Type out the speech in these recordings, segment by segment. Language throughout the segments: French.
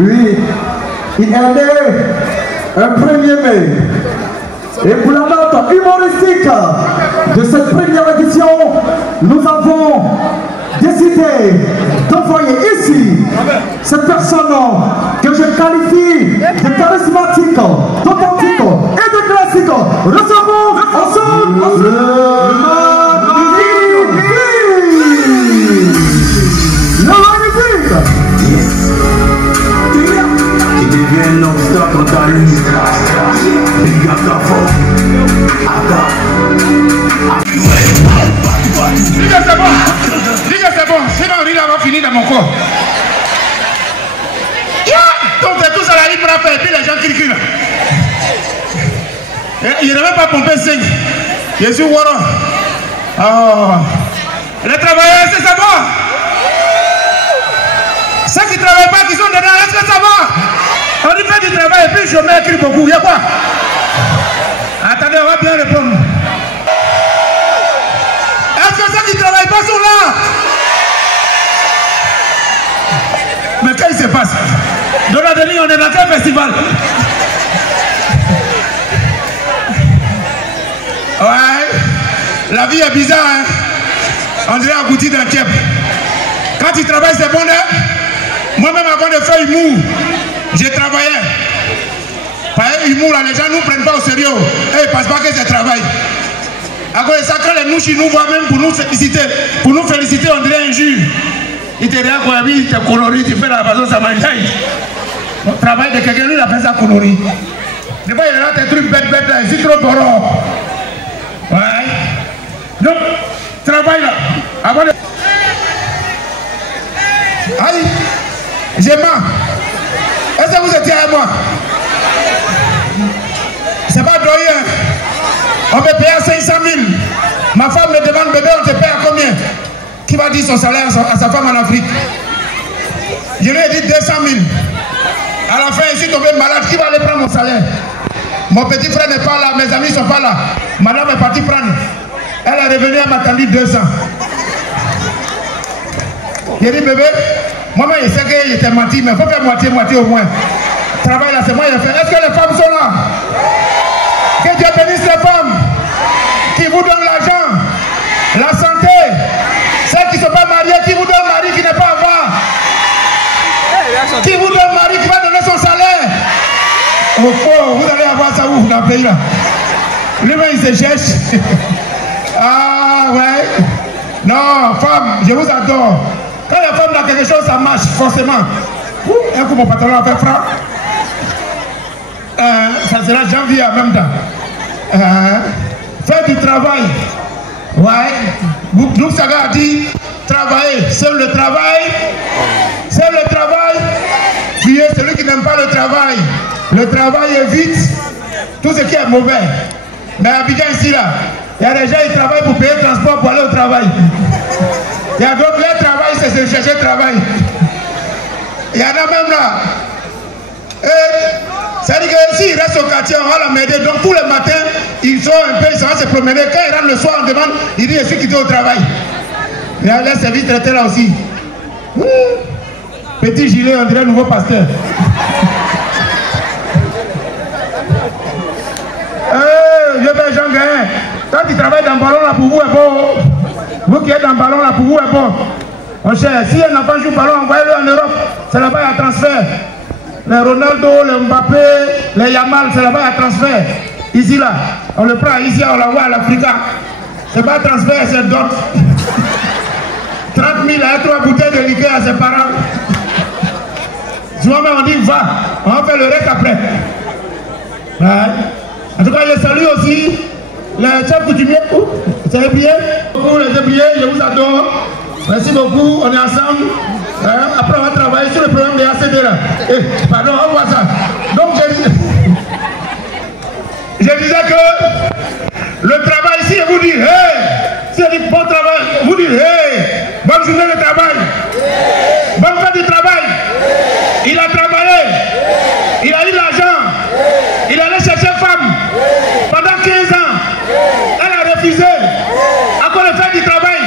Oui, il est né un 1er mai. Et pour la note humoristique de cette première édition, nous avons décidé d'envoyer ici cette personne que je qualifie de charismatique, d'authentique et de classique. Recevons ensemble le magnifique. Il devient un obstacle quant à lui. Big up ta faute. Dis que c'est bon. Dis que c'est bon. Sinon, il va finir dans mon corps. Donc, c'est tout ça la libre à faire. Et puis les gens crient là. Il ne va pas pomper 5. Je suis Warren. Oh. Les travailleurs, c'est ça va. Ceux qui ne travaillent pas, qui sont dedans, est-ce que ça va? On lui fait du travail et puis je m'écris beaucoup. Il y a quoi? Attendez, on va bien répondre. Est-ce que ceux qui ne travaillent pas sont là? Mais qu'est-ce qui se passe? Dans la dernière, on est dans quel festival? Ouais, la vie est bizarre, hein? On dirait abouti d'un tiep. Quand tu travailles, c'est bon, hein? Moi-même, avant de faire humour, j'ai travaillé. Par humour, là, les gens ne nous prennent pas au sérieux. Et ils ne pensent pas que c'est travail. À cause de ça, quand les mouches nous voient même pour nous féliciter, on dirait injure. Il te dit, quoi, oui, tu es coloré, tu fais la façon, ça m'enjaille. Le travail de quelqu'un, lui, il appelle ça coloré. Des fois, il y a des trucs bêtes, là, c'est trop boron. Ouais. Donc, travail là. Avant de... Aïe, j'ai mal. Est-ce que vous étiez avec moi? C'est pas doyen. On peut payer 500 000. Ma femme me demande, bébé, on te paye à combien? Qui va dire son salaire à sa femme en Afrique? Je lui ai dit 200 000. À la fin, je suis tombé malade. Qui va aller prendre mon salaire? Mon petit frère n'est pas là, mes amis ne sont pas là. Madame est partie prendre. Elle est revenue, elle m'a tendu 200. J'ai dit, bébé, moi-même, je sais que j'étais menti, mais il faut faire moitié au moins. Travail là, c'est moi qui ai fait. Est-ce que les femmes sont là? Que Dieu bénisse les femmes qui vous donnent l'argent, la santé. Celles qui ne sont pas mariées, qui vous donnent mari qui n'est pas avant. Qui vous donne mari qui va donner son salaire. Oh, vous allez avoir ça où dans le pays là? Lui-même, il se cherche. Ah ouais. Non, femme, je vous adore. Quand la femme a quelque chose, ça marche forcément. Un coup, mon pantalon a fait franc. Ça sera janvier en même temps. Faire du travail. Ouais. Bouk Saga a dit travailler. Seul le travail. Seul le travail. Fuyez celui qui n'aime pas le travail. Le travail évite tout ce qui est mauvais. Mais à Abidjan ici là, il y a des gens qui travaillent pour payer le transport pour aller au travail. Il y a d'autres, leur travail, c'est se chercher le travail. Il y en a même là. C'est-à-dire que s'ils restent au quartier, on va l'emmerder. Donc tous les matins, ils sont un peu, ils vont se promener. Quand ils rentrent le soir, on demande, ils disent, je suis quitté au travail. Il y a les services traités là aussi. Petit gilet, on dirait nouveau pasteur. Je vais Jean Gain. Quand tu travailles dans le ballon là pour vous est bon. Vous qui êtes dans le ballon là pour vous est bon. Mon cher, si un enfant joue ballon, envoyez-le en Europe. C'est là-bas il y a transfert. Les Ronaldo, les Mbappé, les Yamal, c'est là-bas il y a transfert. Ici là, on le prend ici, on l'envoie à l'Africa. C'est pas transfert, c'est dot. 30 000 à 3 bouteilles de liqueur à ses parents. Souvent on dit va, on va faire le reste après. Ouais. En tout cas, je salue aussi les chefs coutumiers. C'est bien. Beaucoup les ébriers, je vous adore. Merci beaucoup, on est ensemble. Après, on va travailler sur le programme de ACD là. Pardon, on voit ça. Donc, je disais que le travail, si je vous dis, hey, si je dis bon travail, vous dites, hey, bonne journée de travail. Bonne fête du travail. Il a travaillé. Il a eu l'argent. Il allait chercher femme. Pendant 15 ans. Elle a refusé. À cause de faire du travail.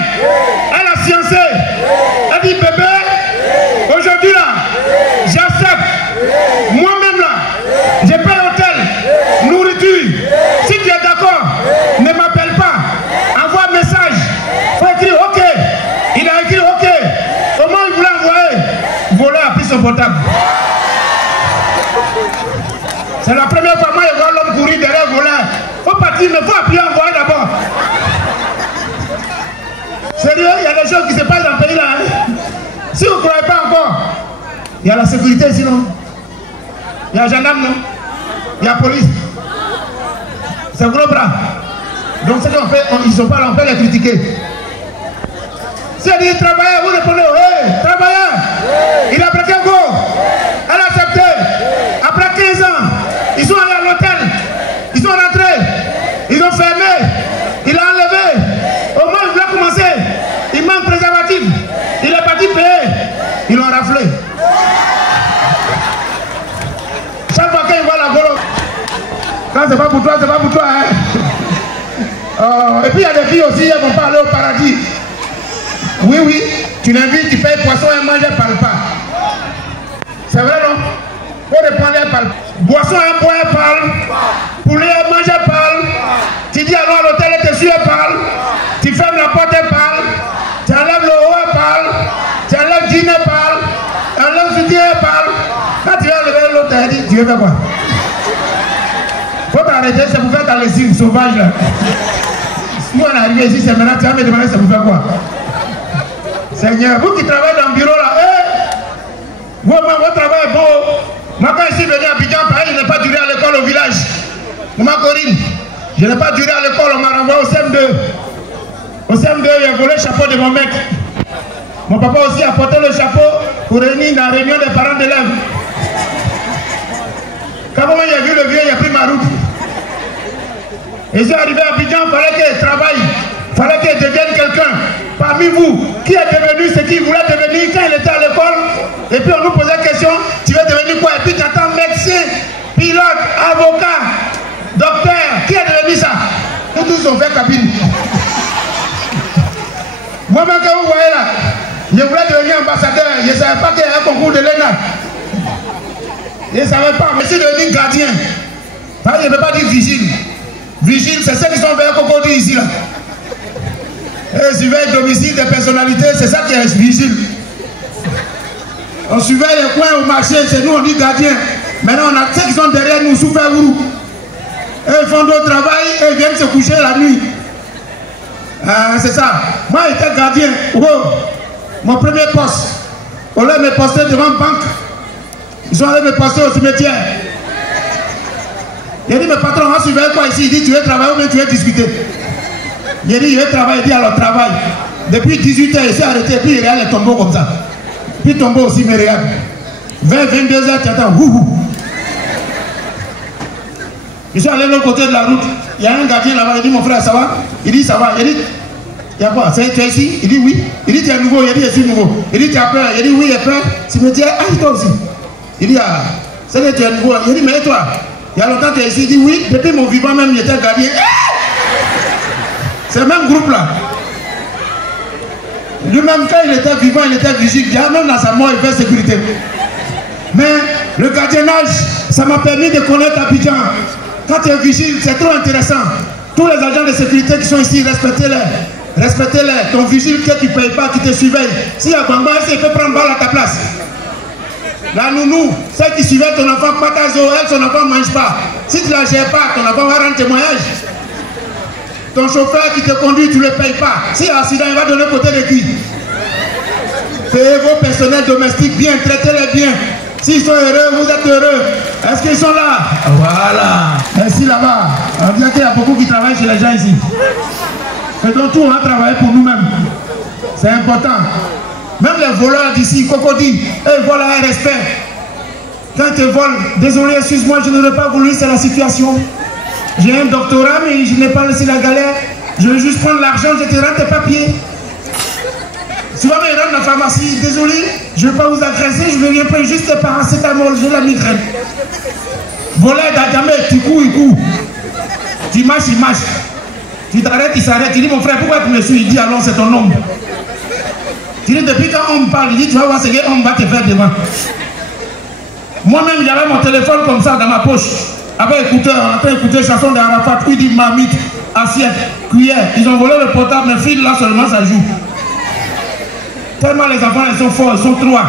Elle a sciencé. Elle dit, bébé, aujourd'hui là, j'accepte. confortable. C'est la première fois moi je vois l'homme courir derrière le volant. Faut partir, mais faut appuyer en volant d'abord. Sérieux, il y a des choses qui se passent dans le pays là. Hein? Si vous ne croyez pas encore, il y a la sécurité ici, non? Il y a la gendarme, non? Il y a la police. C'est gros bras. Donc ce qu'on fait, ils ne sont pas là, on peut les critiquer. Si elle dit travailleur, vous répondez, hey, travailleur, il a pris quel go? Elle a accepté. Après 15 ans, ils sont allés à l'hôtel, ils sont rentrés, ils ont fermé, il a enlevé. Au moins, il voulait commencer. Il manque préservatif. Il est parti payer. Ils l'ont raflé. Chaque fois qu'il voit la golo, quand c'est pas pour toi, c'est pas pour toi. Hein? Et puis il y a des filles aussi, elles vont pas aller au paradis. Oui, oui, tu l'invites, tu payes poisson et mange, elle ne parle pas. C'est vrai, non? Pour répondre, elle parle. Boisson et bois, elle parle. Poulet et mange, elle parle. Tu dis allons à l'hôtel, elle te suit, elle parle. Tu fermes la porte, elle parle. Tu enlèves le haut, elle parle. Tu enlèves le jean, elle parle. Tu enlèves le soutien, elle parle. Quand tu vas enlever l'autre, elle dit, tu veux faire quoi? Faut t'arrêter, c'est pour faire ta lessive sauvage là. Nous on est arrivé ici, c'est maintenant, tu vas me demander c'est pour faire quoi? Seigneur, vous qui travaillez dans le bureau là, votre travail est beau. Moi quand je suis venu à Abidjan, pareil, je n'ai pas duré à l'école au village. Moi Corinne, je n'ai pas duré à l'école, on m'a renvoyé au CM2. Au CM2, j'ai volé le chapeau de mon mec. Mon papa aussi a porté le chapeau pour réunir dans la réunion des parents d'élèves. Quand moi j'ai vu le vieux, j'ai pris ma route. Et je suis arrivé à Abidjan, il fallait qu'il travaille, il fallait qu'il devienne quelqu'un. Parmi vous, qui est devenu ce qu'il voulait devenir quand il était à l'école? Et puis on nous posait la question, tu veux devenir quoi? Et puis tu entends médecin, pilote, avocat, docteur, qui est devenu ça? Nous tous on fait cabine. Moi-même que vous voyez là, je voulais devenir ambassadeur, je ne savais pas qu'il y avait un concours de l'ENA. Je ne savais pas, mais je suis devenu gardien. Je ne peux pas dire vigile. Vigile, c'est ceux qui sont vers Cocody ici là. Et surveille le domicile des personnalités, c'est ça qui est vigile. On surveille les coins au marché, chez nous on dit gardien. Maintenant on a ceux qui sont derrière nous sous Ferrou. Et ils font d'autres travail et ils viennent se coucher la nuit. C'est ça. Moi j'étais gardien. Oh, mon premier poste. On l'a me posté devant la banque. Ils sont allés me poster au cimetière. Il a dit, mais patron, on va surveiller quoi ici? Il dit, tu veux travailler ou bien tu veux discuter? Il a dit, je veux travailler. Il dit, alors travaille. Depuis 18 h, il s'est arrêté. Puis il regarde les tombeaux comme ça. Puis tombeau aussi me regarde. 20, 22 h, tu attends. Je suis allé de l'autre côté de la route. Il y a un gardien là-bas. Il dit, mon frère, ça va? Il dit, ça va. Il dit, il y a quoi? Tu es ici? Il dit, oui. Il dit, tu es nouveau? Il dit, je suis nouveau. Il dit, tu as peur? Il dit, oui, il est peur. Cimetière, ah, toi aussi. Il dit, ah, c'est que tu es nouveau. Il dit, mais toi? Il y a longtemps que tu es ici. Il dit, oui. Depuis mon vivant même, j'étais gardien. C'est le même groupe là. Lui-même, quand il était vivant, il était vigile. Même dans sa mort, il fait sécurité. Mais le gardiennage, ça m'a permis de connaître Abidjan. Quand tu es vigile, c'est trop intéressant. Tous les agents de sécurité qui sont ici, respectez-les. Respectez-les. Ton vigile que tu ne payes pas, qui te surveille. Si à Bamba, il peut prendre balle à ta place. La nounou, celle qui suivait ton enfant, pas ta zo, elle, son enfant ne mange pas. Si tu ne la gères pas, ton enfant va rendre témoignage. Ton chauffeur qui te conduit, tu ne le payes pas. Si il y a un accident, il va donner côté de qui? Payez vos personnels domestiques bien, traitez-les bien. S'ils sont heureux, vous êtes heureux. Est-ce qu'ils sont là? Voilà. Merci là-bas. On dit qu'il y a beaucoup qui travaillent chez les gens ici. Faisons tout, on va travailler pour nous-mêmes. C'est important. Même les voleurs d'ici, Cocody, eux volent un respect. Quand ils volent, désolé, excuse-moi, je n'aurais pas voulu, c'est la situation. J'ai un doctorat, mais je n'ai pas laissé la galère. Je veux juste prendre l'argent, je te rends tes papiers. Souvent, ils rentrent dans la pharmacie. Désolé, je ne vais pas vous agresser, je vais rien prendre juste paracétamol, j'ai la migraine. Voler d'Adamé, tu cours, il court. Tu marches, il marche. Tu t'arrêtes, il s'arrête. Tu dis, mon frère, pourquoi tu me suis? Il dit, allons, c'est ton ombre. Tu dis, depuis quand on me parle, il dit, tu vas voir ce qu'on va te faire devant. Moi-même, j'avais mon téléphone comme ça dans ma poche. Avec écouteur, on entend écouter chanson d'Arafat, puis il dit marmite, assiette, cuillère. Ils ont volé le portable, mais fil là seulement ça joue. Tellement les enfants, ils sont forts, ils sont trois.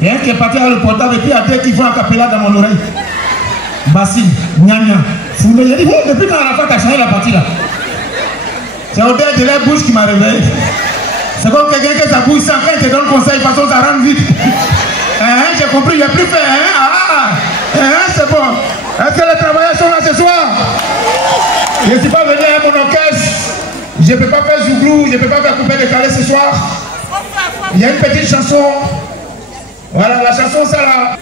Il y a un qui est parti avec le portable et puis il y a deux qui font un capella dans mon oreille. Basile, Nyanya, Foulé. Il dit, depuis quand la fois t'as changé la partie là? C'est au de la bouche qui m'a réveillé. C'est comme quelqu'un qui a sa bouche sans quand il te donne conseil, de toute façon ça rentre vite. J'ai compris, il a plus fait. C'est bon. Est-ce que les travailleurs sont là ce soir? Je ne suis pas venu à mon orchestre. Je ne peux pas faire zouglou, je ne peux pas faire couper décalé ce soir. Il y a une petite chanson. Voilà, la chanson, ça là.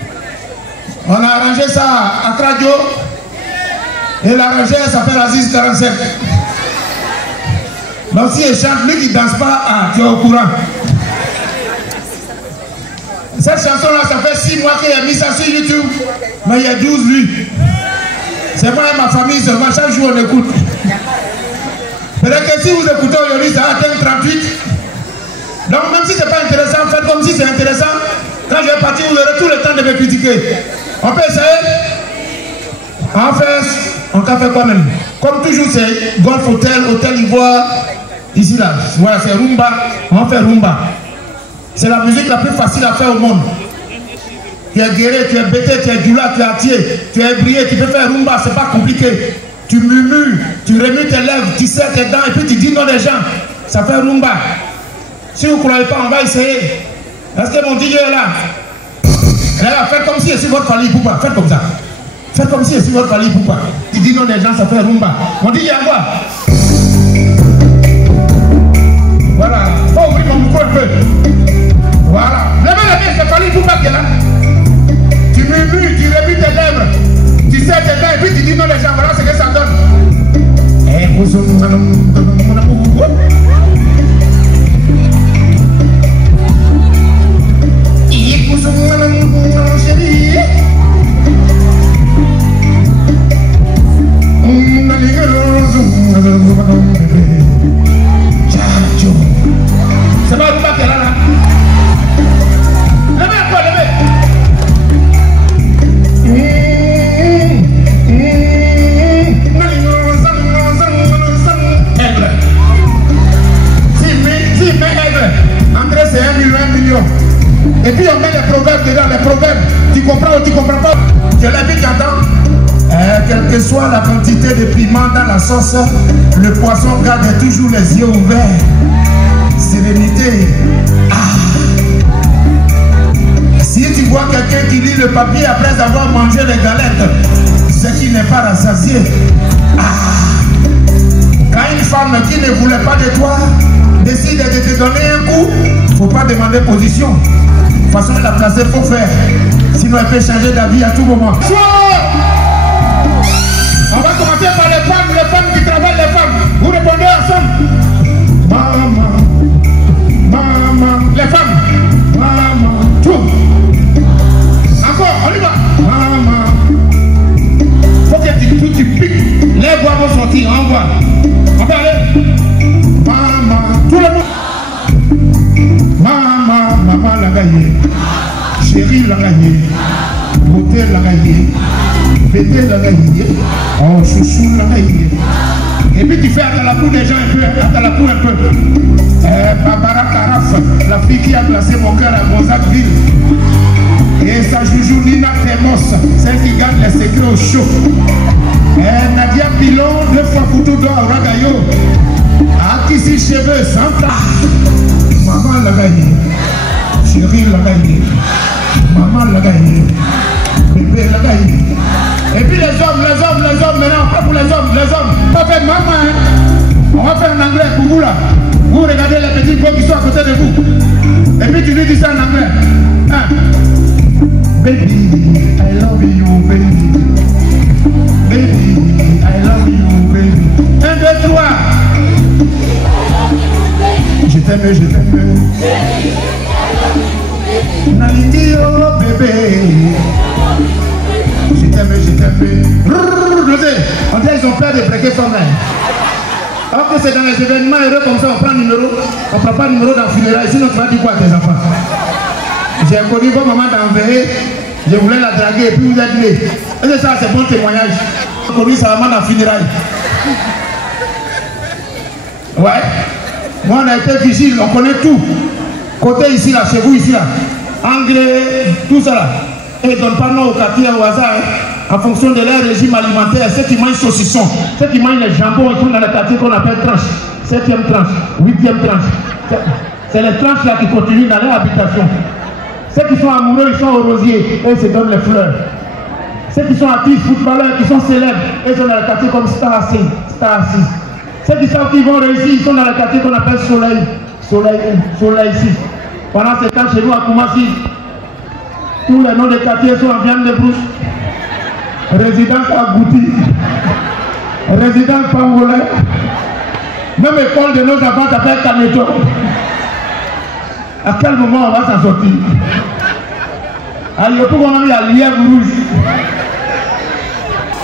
On a arrangé ça à Radio. Et l'arrangeur s'appelle Aziz 47. Donc si il chante, lui qui ne danse pas, tu es au courant. Cette chanson-là, ça fait 6 mois qu'il a mis ça sur YouTube. Mais il y a 12 vues. C'est moi et ma famille seulement, chaque jour on écoute. Peut-être que si vous écoutez aujourd'hui, ça atteint 38. Donc même si ce n'est pas intéressant, faites comme si c'est intéressant. Quand je vais partir, vous aurez tout le temps de me critiquer. On peut essayer? En fait, on peut faire quoi même? Comme toujours, c'est Golf Hotel, Hôtel Ivoire. Ici là, voilà, c'est Rumba. On fait Rumba. C'est la musique la plus facile à faire au monde. Tu es guéri, tu es bêté, tu es doula, tu es attié, tu es brillé, tu peux faire Rumba, c'est pas compliqué. Tu murmures, tu remues tes lèvres, tu serres tes dents et puis tu dis non des gens. Ça fait Rumba. Si vous ne croyez pas, on va essayer. Est-ce que mon DJ est là? Là, faites comme si c'est votre famille Poupa. Faites comme ça. Faites comme si c'est votre famille Poupa. Tu dis non des gens, ça fait Rumba. Mon DJ à quoi? Voilà. Faut ouvrir mon micro un peu. Voilà. Levez la main, c'est famille Poupa qui est là. Tu murmures, tu remues tes lèvres. Tu serres tes dents et puis tu dis non les gens. Voilà ce que ça donne. C'est pas Rumba qui est là, là. Levez encore, levez. Aigle. S'il met aigle, André c'est 1 million. Et puis on met les proverbes dedans, les proverbes. Tu comprends ou tu comprends pas? Je l'ai vu qu'attends. Quelle que soit la quantité de piment dans la sauce, le poisson garde toujours les yeux ouverts. Sérénité. Si tu vois quelqu'un qui lit le papier après avoir mangé les galettes, c'est qu'il n'est pas rassasié. Quand une femme qui ne voulait pas de toi décide de te donner un coup, il ne faut pas demander position. De toute façon, la placer, il faut faire. Sinon, elle peut changer d'avis à tout moment. On va commencer par les femmes qui travaillent, les femmes. Vous répondez ensemble. Maman, maman, les femmes. Maman, tout. Encore, on y va. Maman. Faut que tu piques. Les voix vont sortir, on voit. On va aller. Maman, tout le monde. Maman, maman l'a gagné. Chérie l'a gagné. Beauté l'a gagné. Bété l'a gagné. Oh, chouchou l'a gagné. Et puis tu fais à la cour des gens un peu, à la cour un peu. Barbara Caraf, la fille qui a placé mon cœur à Mozartville. Et sa joujou Nina Temos, celle qui garde les secrets au chaud. Nadia Pilon, 2 fois photo d'or à Ragayo. Akissi cheveux, sans place. Maman l'a gagné. Chérie l'a gagné. Maman l'a gagné. Bébé l'a gagné. Et puis les hommes, maintenant, pas pour les hommes, pas faire maman, hein. On va faire en anglais pour vous là. Vous regardez les petits gros qui sont à côté de vous. Et puis tu lui dis ça en anglais. Hein? Baby, I love you, baby. Baby, I love you, baby. 1, 2, 3. Je t'aime, je t'aime. Nalindio, bébé. Je t'aime. On dit qu'ils ont peur de breaker son main. Alors que c'est dans les événements heureux comme ça, on prend numéro. On ne prend pas numéro dans le funérail, sinon tu vas dire quoi à tes enfants? J'ai connu votre maman d'enverrer, je voulais la draguer et puis vous êtes né. Est-ce que ça c'est bon témoignage? J'ai connu sa maman dans le funérail. Ouais. Moi on a été vigile, on connaît tout. Côté ici là, chez vous ici là. anglais, tout ça là. Et ils ne donnent pas nom au quartier au hasard, hein, en fonction de leur régime alimentaire. Ceux qui mangent saucisson, ceux qui mangent les jambons, ils sont dans le quartier qu'on appelle tranche. 7e tranche, 8e tranche. C'est les tranches là qui continuent dans leur habitation. Ceux qui sont amoureux, ils sont au rosier et ils se donnent les fleurs. Ceux qui sont actifs, footballeurs, qui sont célèbres, ils sont dans le quartier comme Star 6. Ceux qui savent qu'ils vont réussir, ils sont dans le quartier qu'on appelle Soleil 6. Pendant ce temps, chez nous à Koumassi, tous les noms des quartiers sont en viande de brousse. Résidence Agouti, résidence Pangolais, même école de nos enfants s'appelle Kameto. À quel moment on va s'en sortir? Allez, pour qu'on a mis la lièvre rouge.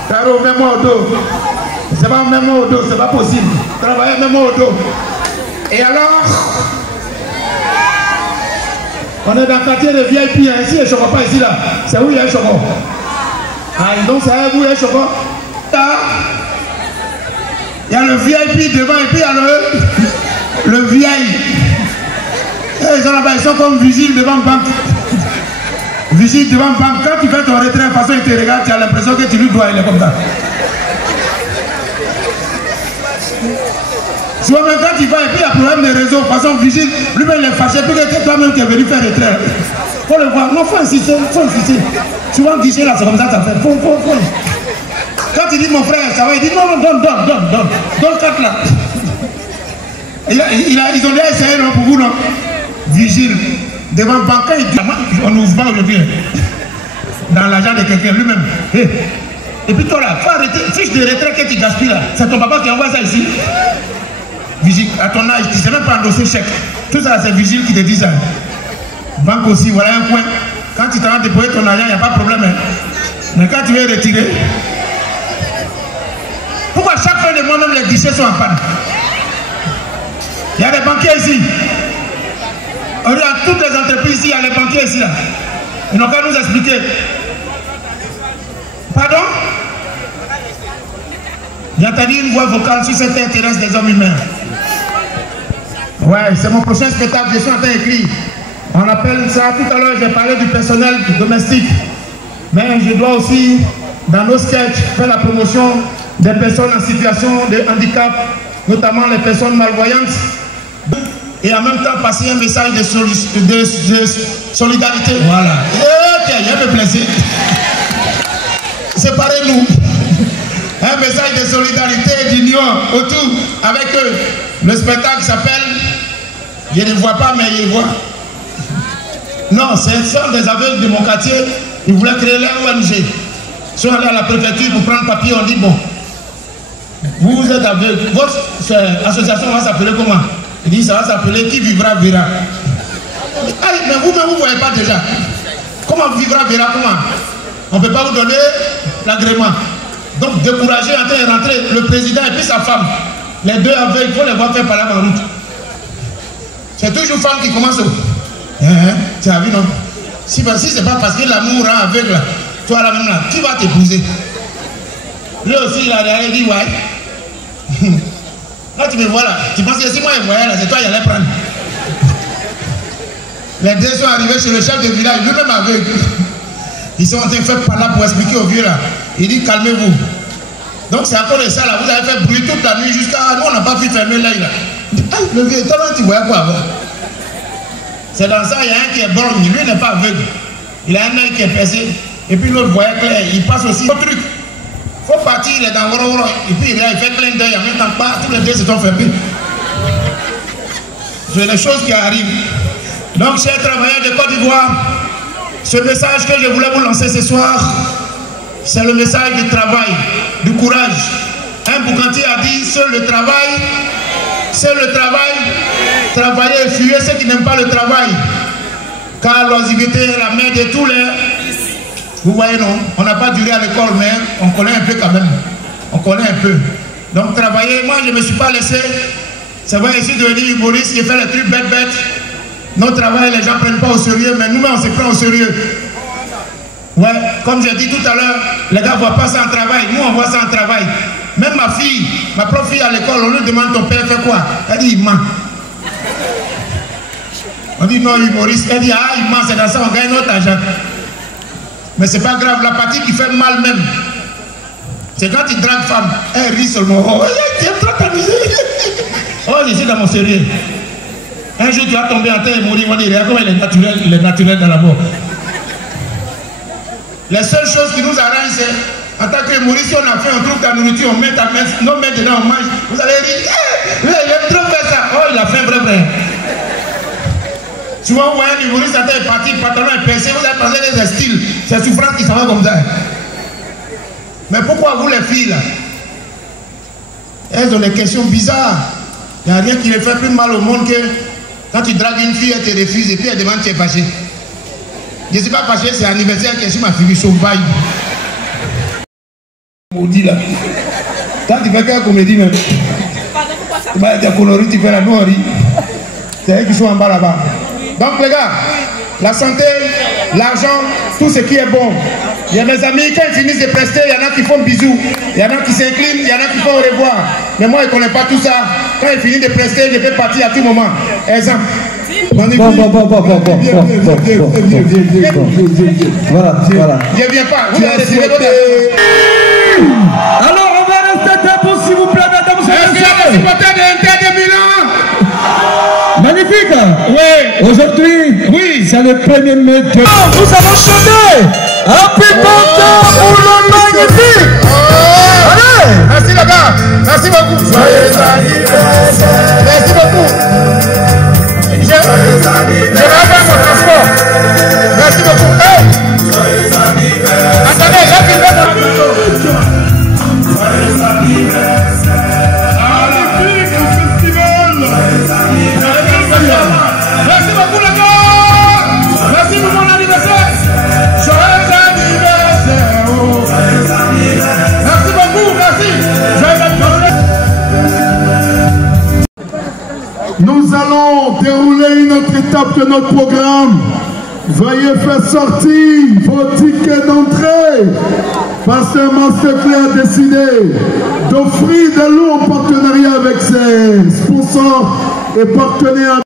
Caro, mets-moi au dos. C'est pas mets-moi au dos, c'est pas possible. Travaillez, mets-moi au dos. Et alors, on est dans le quartier de VIP, hein. Ici, il y a un chocolat, pas ici, là. C'est où il y a un chocolat. Ah, donc c'est où il y a un chocolat. Là, il y a le VIP devant et puis il y a le vieil. Ils sont là-bas, ils sont comme vigile devant banque. Vigile devant banque. Quand tu fais ton retrait, de façon, il te regarde, tu as l'impression que tu lui dois, il est comme ça. Souvent, même quand tu vas et puis il y a problème de réseau, de façon vigile, lui-même il est fâché, puis c'est toi-même qui es venu faire retrait. Faut le voir. Non, faut insister, faut insister. Souvent, guichet là, c'est comme ça, ça fait. Faut. Quand tu dis mon frère, ça va, il dit non, donne. Donne 4 là. Ils ont déjà essayé, non, pour vous, non? Vigile. Devant le bancaire, il dit, on n'ouvre pas aujourd'hui. Dans l'argent de quelqu'un, lui-même. Et puis toi là, faut arrêter. Fiche de retrait que tu gaspilles là. C'est ton papa qui envoie ça ici. Vigile, à ton âge, tu ne sais même pas endosser chèque. Tout ça, c'est Vigile qui te dit ça. Banque aussi, voilà un point. Quand tu t'en as déposé ton argent, il n'y a pas de problème. Hein. Mais quand tu veux retirer, pourquoi chaque fin de mois, même les guichets sont en panne? Il y a des banquiers ici. Regarde, toutes les entreprises ici, il y a les banquiers ici là. Ils n'ont qu'à nous expliquer. Pardon? J'ai entendu une voix vocale sur cette terrasse des hommes humains. Ouais, c'est mon prochain spectacle, je suis en train d'écrire. On appelle ça, tout à l'heure j'ai parlé du personnel domestique. Mais je dois aussi, dans nos sketchs, faire la promotion des personnes en situation de handicap, notamment les personnes malvoyantes. Et en même temps passer un message de solidarité. Voilà. Ok, il me plaisir. Séparez-nous. Un message de solidarité et d'union autour avec eux. Le spectacle s'appelle Je ne vois pas, mais ils voient. Non, ce sont des aveugles de mon quartier. Ils voulaient créer leur ONG. Ils sont allés à la préfecture pour prendre papier. On dit bon, vous êtes aveugle. Votre association va s'appeler comment? Il dit ça va s'appeler Qui vivra verra. Allez, mais vous-même, vous ne voyez pas déjà. Comment vivra verra comment? On ne peut pas vous donner l'agrément. Donc, découragé, en train de rentrer, le président et puis sa femme. Les deux aveugles, il faut les voir faire parler en route. C'est toujours femme qui commence. Tu as vu, non? Si ce n'est pas parce que l'amour rend aveugle, toi là même là, qui va t'épouser? Lui aussi, il a derrière, il dit ouais. Là, tu me vois là. Tu penses que si moi je voyais là, c'est toi qui allais prendre. Les deux sont arrivés chez le chef de village, lui-même aveugle. Ils sont en train de faire par là pour expliquer au vieux là. Il dit calmez-vous. Donc c'est à cause de ça là, vous avez fait bruit toute la nuit jusqu'à. Nous on n'a pas pu fermer l'œil là. Ah, le vieux, toi tu voyais quoi avant? C'est dans ça, il y a un qui est borgne, lui n'est pas aveugle. Il a un œil qui est percé. Et puis l'autre voyait clair, il passe aussi au truc. Faut partir, il est dans Woro. Et puis il fait plein d'œil, en même temps pas, tous les deux se sont fermés. C'est les choses qui arrivent. Donc chers travailleurs de Côte d'Ivoire, ce message que je voulais vous lancer ce soir, c'est le message du travail, du courage. Un Bouganti a dit, seul le travail, travailler et fuir ceux qui n'aiment pas le travail. Car l'oisiveté est la mère de tous les... Vous voyez, non, on n'a pas duré à l'école, mais on connaît un peu quand même. On connaît un peu. Donc travailler, moi je ne me suis pas laissé. C'est vrai, ici devenu humoriste, j'ai fait les trucs bêtes. Notre travail, les gens ne prennent pas au sérieux, mais nous-mêmes on se prend au sérieux. Ouais, comme j'ai dit tout à l'heure, les gars ne voient pas ça en travail, nous on voit ça en travail. Même ma fille, ma propre fille à l'école, on lui demande ton père fait quoi? Elle dit il ment. On dit non, humoriste. Elle dit, ah, il ment, c'est dans ça, on gagne notre argent. Mais c'est pas grave, la partie qui fait mal même, c'est quand il drague femme, elle rit seulement. Oh, tu es trop amusé. Oh, je suis dans mon sérieux. Un jour, tu vas tomber en terre et mourir. On dit, regarde comment il est naturel dans la mort. Les seules choses qui nous arrangent, c'est en tant qu'humoriste, si on a fait un truc de nourriture, on met nos mains dedans, on mange. Vous allez dire, il aime trop faire ça. Oh, il a fait vrai. Souvent, vous voyez un humoriste en terre est parti, le pantalon est percé, vous avez pensé des styles. C'est souffrance qui s'en va comme ça. Mais pourquoi vous, les filles, là, elles ont des questions bizarres. Il n'y a rien qui les fait plus mal au monde que quand tu dragues une fille, elle te refuse et puis elle demande si tu es fâché. Je ne suis pas fâché, c'est l'anniversaire qui est sur ma figure sauvage. Maudit là. Quand tu fais qu'un comédie, même. Tu as coloré, tu fais la noirie. C'est eux qui sont en bas là-bas. Donc les gars, la santé, l'argent, tout ce qui est bon. Il y a mes amis, quand ils finissent de prester, il y en a qui font bisous, il y en a qui s'inclinent, il y en a qui font au revoir. Mais moi, je ne connais pas tout ça. Quand ils finissent de prester, je peux partir à tout moment. Exemple. Bon. Voilà. Je ne viens pas. Vous avez décidé votre... Alors, on va rester debout, s'il vous plaît, mesdames et messieurs. Est-ce qu'il y a des supporters de l'Inter de Milan? Magnifique. Oui. Aujourd'hui, oui, c'est le 1er mai. Nous avons chanté Happy Birthday pour le magnifique. Allez. Merci les gars. Merci beaucoup. Joyeux anniversaire. Merci beaucoup. Je vais faire mon transport. Merci beaucoup. Hey. Joyeux anniversaire. Attendez, là, qu'il fait mon transport. Joyeux anniversaire. Magnifique festival. Joyeux anniversaire. Merci beaucoup les gars. Merci pour mon anniversaire. Joyeux anniversaire. Joyeux anniversaire. Merci beaucoup, merci. Joyeux anniversaire. Nous allons dérouler une autre étape de notre programme. Veuillez faire sortir vos tickets d'entrée. Parce que Masterclair a décidé d'offrir des lots en partenariat avec ses sponsors et partenaires.